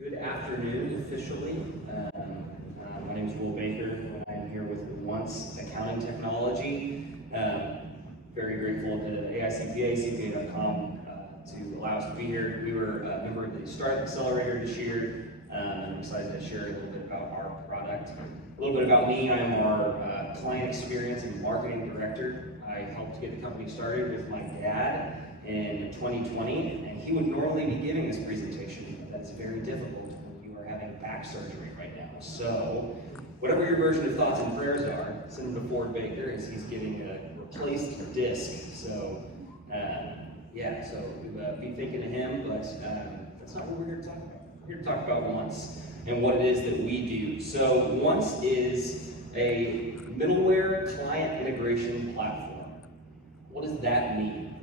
Good afternoon, officially. My name is Will Baker, and I am here with Once Accounting Technology. Very grateful to AICPA, CPA.com to allow us to be here. We were a member of the Startup Accelerator this year, and I'm excited to share a little bit about our product. A little bit about me: I'm our client experience and marketing director. I helped get the company started with my dad in 2020, and he would normally be giving this presentation. That's very difficult when you are having back surgery right now. So, whatever your version of thoughts and prayers are, send them to Ford Baker as he's getting a replaced disc. So, so be thinking of him, but that's not what we're here to talk about. We're here to talk about Once and what it is that we do. So, Once is a middleware client integration platform. What does that mean?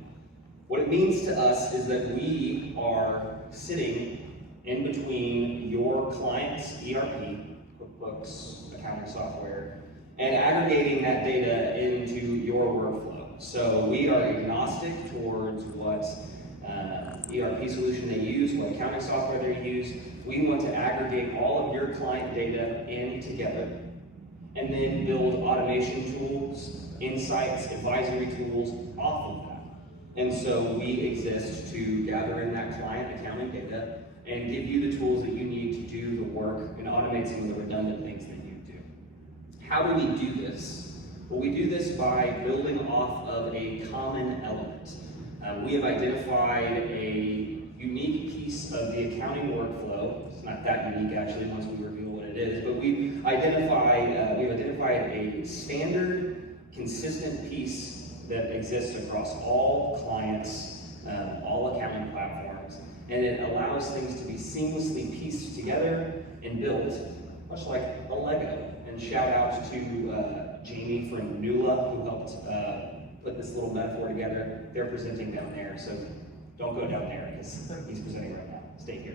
What it means to us is that we are sitting in between your client's ERP, QuickBooks, accounting software, and aggregating that data into your workflow. So we are agnostic towards what ERP solution they use, what accounting software they use. We want to aggregate all of your client data in together, and then build automation tools, insights, advisory tools off of that. And so we exist to gather in that client accounting data and give you the tools that you need to do the work and automate some of the redundant things that you do. How do we do this? Well, we do this by building off of a common element. We have identified a unique piece of the accounting workflow. It's not that unique, actually, once we reveal what it is, but we've identified a standard, consistent piece that exists across all clients, all accounting platforms, and it allows things to be seamlessly pieced together and built, much like a Lego. And shout out to Jamie from NULA, who helped put this little metaphor together. They're presenting down there, so don't go down there because he's presenting right now. Stay here.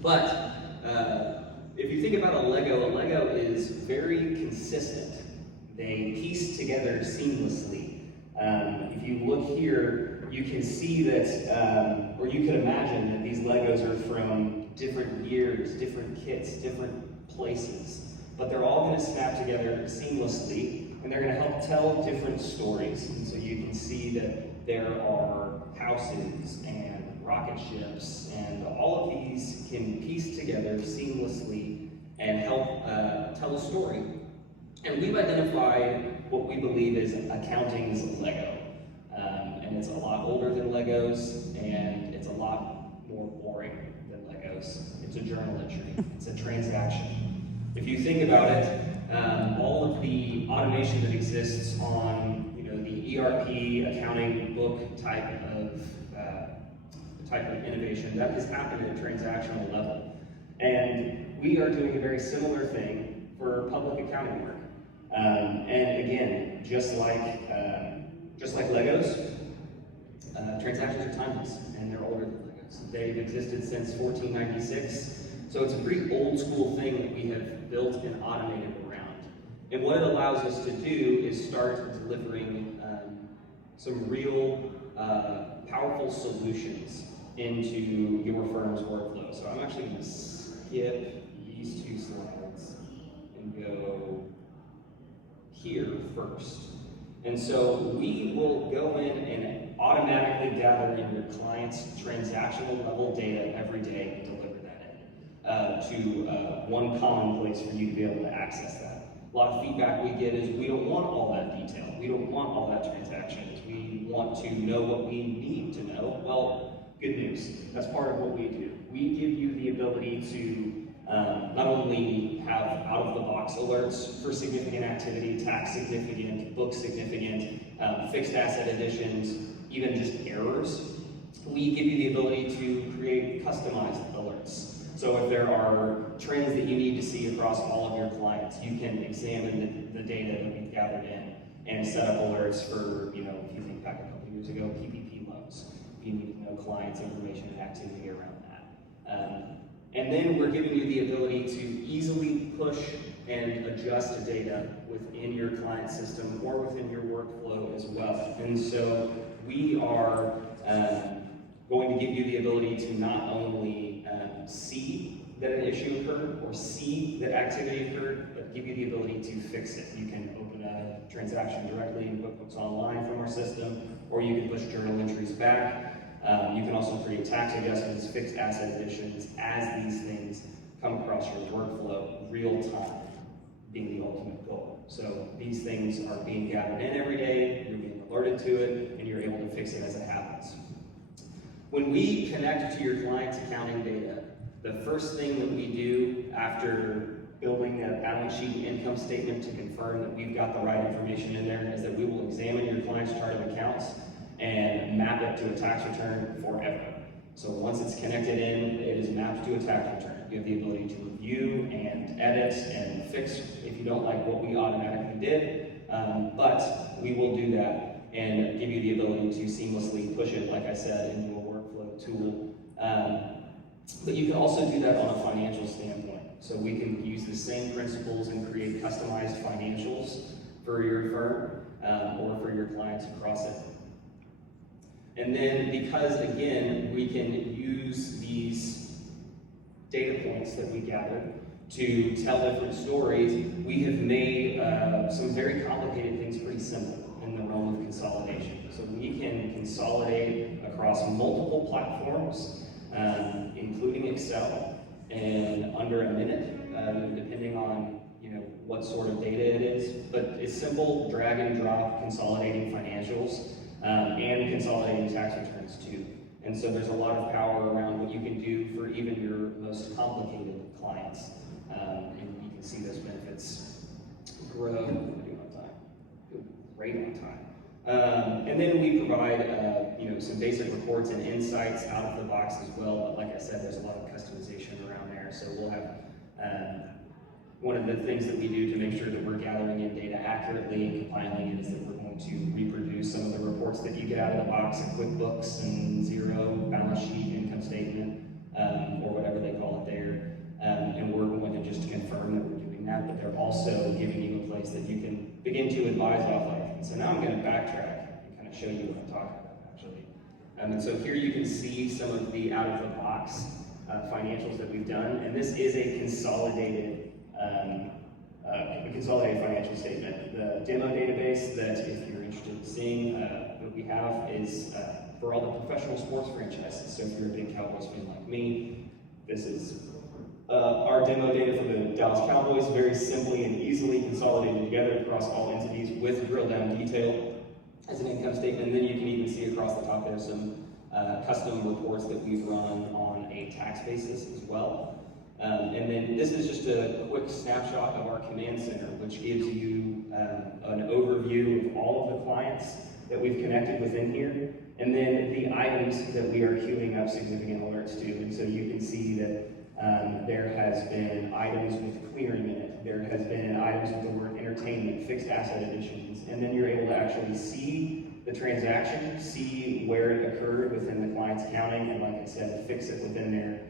But if you think about a Lego is very consistent. They piece together seamlessly. If you look here, you can see that, or you can imagine that these Legos are from different years, different kits, different places, but they're all going to snap together seamlessly, and they're going to help tell different stories. And so you can see that there are houses and rocket ships, and all of these can piece together seamlessly and help tell a story. And we've identified what we believe is accounting's Lego. And it's a lot older than Legos, and it's a lot more boring than Legos. It's a journal entry, it's a transaction. If you think about it, all of the automation that exists on the ERP accounting book type of innovation, that has happened at a transactional level. And we are doing a very similar thing for public accounting work. And again, just like Legos, transactions are timeless, and they're older than Legos. They've existed since 1496, so it's a pretty old school thing that we have built and automated around. And what it allows us to do is start delivering some real powerful solutions into your firm's workflow. So I'm actually going to skip these two slides and go here first. And so we will go in and automatically gather in your client's transactional level data every day and deliver that in to one common place for you to be able to access that. A lot of feedback we get is we don't want all that detail. We don't want all that transactions. We want to know what we need to know. Well, good news. That's part of what we do. We give you the ability to not only have out-of-the-box alerts for significant activity, tax significant, book significant, fixed asset additions, even just errors. We give you the ability to create customized alerts. So if there are trends that you need to see across all of your clients, you can examine the data that we've gathered in and set up alerts for, if you think back a couple years ago, PPP loans. You need to know clients' information and activity around that. And then we're giving you the ability to easily push and adjust data within your client system or within your workflow as well. And so we are going to give you the ability to not only see that an issue occurred or see that activity occurred, but give you the ability to fix it. You can open a transaction directly in QuickBooks Online from our system, or you can push journal entries back. You can also create tax adjustments, fixed asset additions as these things come across your workflow real time, being the ultimate goal. So these things are being gathered in every day, you're being alerted to it, and you're able to fix it as it happens. When we connect to your client's accounting data, the first thing that we do after building a balance sheet and income statement to confirm that we've got the right information in there is that we will examine your client's chart of accounts and map it to a tax return forever. So once it's connected in, it is mapped to a tax return. You have the ability to review and edit and fix if you don't like what we automatically did, but we will do that and give you the ability to seamlessly push it, like I said, into a workflow tool. But you can also do that on a financial standpoint. So we can use the same principles and create customized financials for your firm or for your clients across it. And then because, again, we can use these data points that we gathered to tell different stories, we have made some very complicated things pretty simple in the realm of consolidation. So we can consolidate across multiple platforms, including Excel, in under a minute, depending on what sort of data it is. But it's simple drag and drop consolidating financials and consolidating tax returns too. And so there's a lot of power around what you can do for even your most complicated clients. And you can see those benefits grow. Great on time. And then we provide some basic reports and insights out of the box as well. But like I said, there's a lot of customization around there. So we'll have one of the things that we do to make sure that we're gathering in data accurately and compiling it is that we're going to reproduce some of the reports that you get out of the box in QuickBooks and Xero, balance sheet, income statement, or whatever they call it there. And we're going to just confirm that we're doing that, but they're also giving you a place that you can begin to advise off of. And so now I'm going to backtrack and kind of show you what I'm talking about, actually. And so here you can see some of the out-of-the-box financials that we've done, and this is a consolidated financial statement. The demo database that, if you're interested in seeing, what we have is for all the professional sports franchises. So if you're a big Cowboys fan like me, this is our demo data for the Dallas Cowboys, very simply and easily consolidated together across all entities with drill down detail as an income statement. And then you can even see across the top there some custom reports that we've run on a tax basis as well. And then this is just a quick snapshot of our command center, which gives you an overview of all of the clients that we've connected within here, and then the items that we are queuing up significant alerts to. And so you can see that there has been items with clearing in it, there has been items with the word entertainment, fixed asset additions, and then you're able to actually see the transaction, see where it occurred within the client's accounting, and like I said, fix it within there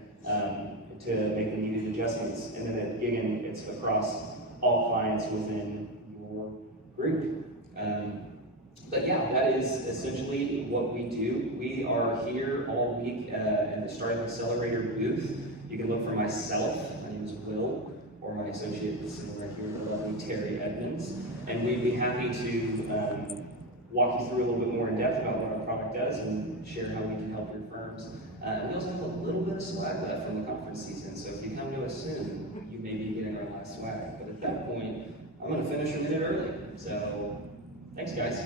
to make the needed adjustments. And then again, it's across all clients within your group. But yeah, that is essentially what we do. We are here all week in the Startup Accelerator booth. You can look for myself, my name is Will, or my associate is sitting right here, the lovely Terry Edmonds. And we'd be happy to walk you through a little bit more in depth about what our product does and share how we can help your firms. And we also have a little bit of swag left from the conference season, so if you come to us soon, you may be getting our last swag. But at that point, I'm going to finish a minute early. So, thanks guys.